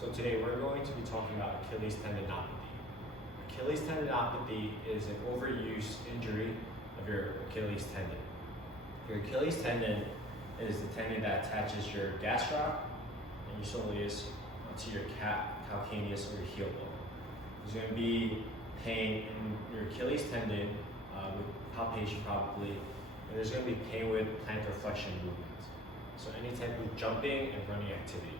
So today we're going to be talking about Achilles tendinopathy. Achilles tendinopathy is an overuse injury of your Achilles tendon. Your Achilles tendon is the tendon that attaches your gastroc and your soleus onto your calcaneus or your heel bone. There's going to be pain in your Achilles tendon with palpation probably, and there's going to be pain with plantar flexion movements. So any type of jumping and running activities.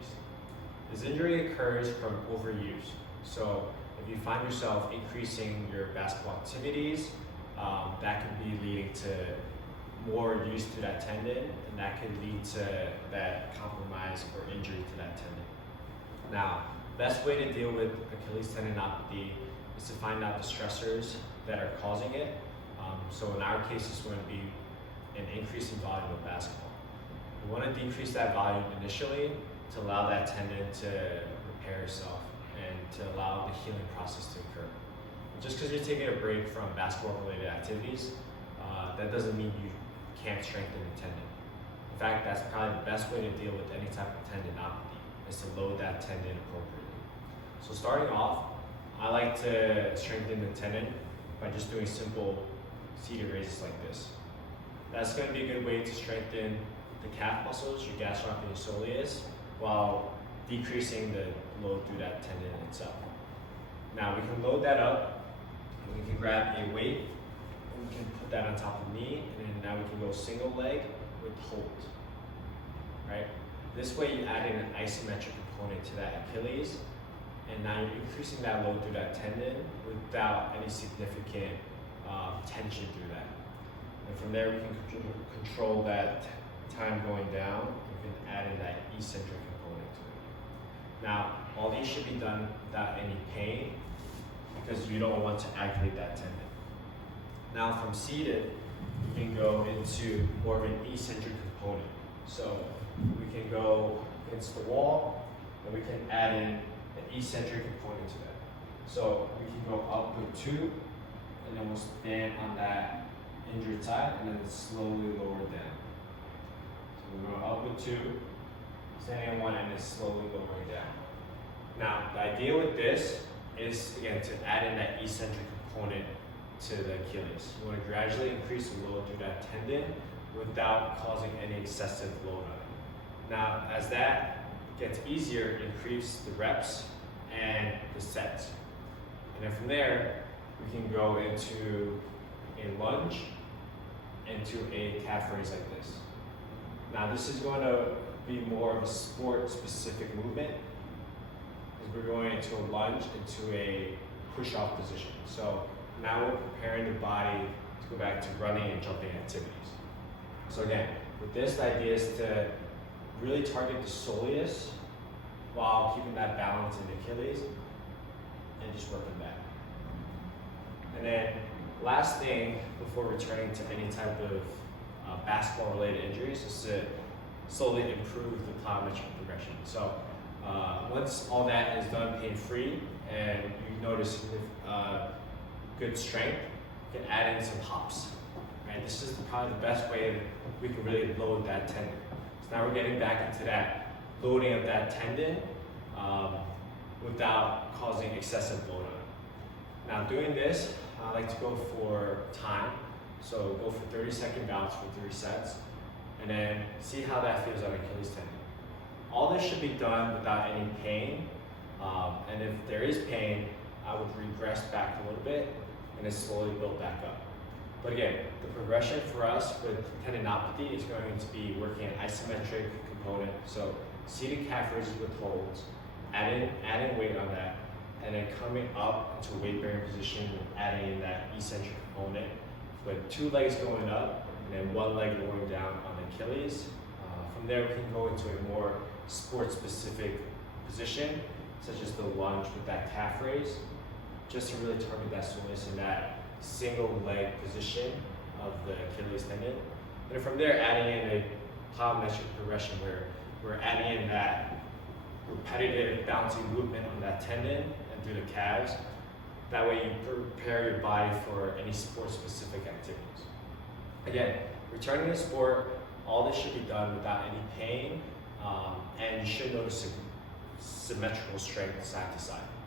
This injury occurs from overuse. So if you find yourself increasing your basketball activities, that could be leading to more use to that tendon, and that could lead to that compromise or injury to that tendon. Now, best way to deal with Achilles tendinopathy is to find out the stressors that are causing it. So in our case, it's going to be an increase in volume of basketball. We want to decrease that volume initially to allow that tendon to repair itself and to allow the healing process to occur. Just because you're taking a break from basketball-related activities, that doesn't mean you can't strengthen the tendon. In fact, that's probably the best way to deal with any type of tendinopathy, is to load that tendon appropriately. So starting off, I like to strengthen the tendon by just doing simple seated raises like this. That's going to be a good way to strengthen the calf muscles, your gastroc and your soleus, while decreasing the load through that tendon itself. Now we can load that up, and we can grab a weight, and we can put that on top of the knee, and then now we can go single leg with hold, right? This way you add in an isometric component to that Achilles, and now you're increasing that load through that tendon without any significant tension through that. And from there we can control that time going down. We can add in that eccentric component to it. Now, all these should be done without any pain because you don't want to aggravate that tendon. Now, from seated, we can go into more of an eccentric component. So we can go against the wall, and we can add in an eccentric component to that. So we can go up with two, and then we'll stand on that injured side, and then slowly lower down. So we're going up with two, standing on one, and then slowly lowering down. Now, the idea with this is, again, to add in that eccentric component to the Achilles. You want to gradually increase the load through that tendon without causing any excessive load on it. Now, as that gets easier, increase the reps and the sets. And then from there, we can go into a lunge, into a calf raise like this. Now, this is going to be more of a sport-specific movement, because we're going into a lunge, into a push-off position. So now we're preparing the body to go back to running and jumping activities. So again, with this, the idea is to really target the soleus while keeping that balance in the Achilles and just working back. And then last thing before returning to any type of basketball-related injuries is to slowly improve the plyometric progression. So once all that is done pain-free and you notice good strength, you can add in some hops. Right? This is probably the best way that we can really load that tendon. So now we're getting back into that loading of that tendon without causing excessive load on it. Now doing this, I like to go for time. So go for 30-second bouts for 3 sets, and then see how that feels on Achilles tendon. All this should be done without any pain, and if there is pain, I would regress back a little bit and then slowly build back up. But again, the progression for us with tendinopathy is going to be working an isometric component, so seated calf raises with holds, adding weight on that, and then coming up into a weight-bearing position and adding in that eccentric component with 2 legs going up and then 1 leg going down on Achilles. From there, we can go into a more sport-specific position, such as the lunge with that calf raise, just to really target that soleus in that single leg position of the Achilles tendon. And then from there, adding in a plyometric progression where we're adding in that repetitive bouncing movement on that tendon and through the calves. That way you prepare your body for any sport-specific activities. Again, returning to sport, all this should be done without any pain, and you should notice symmetrical strength side to side.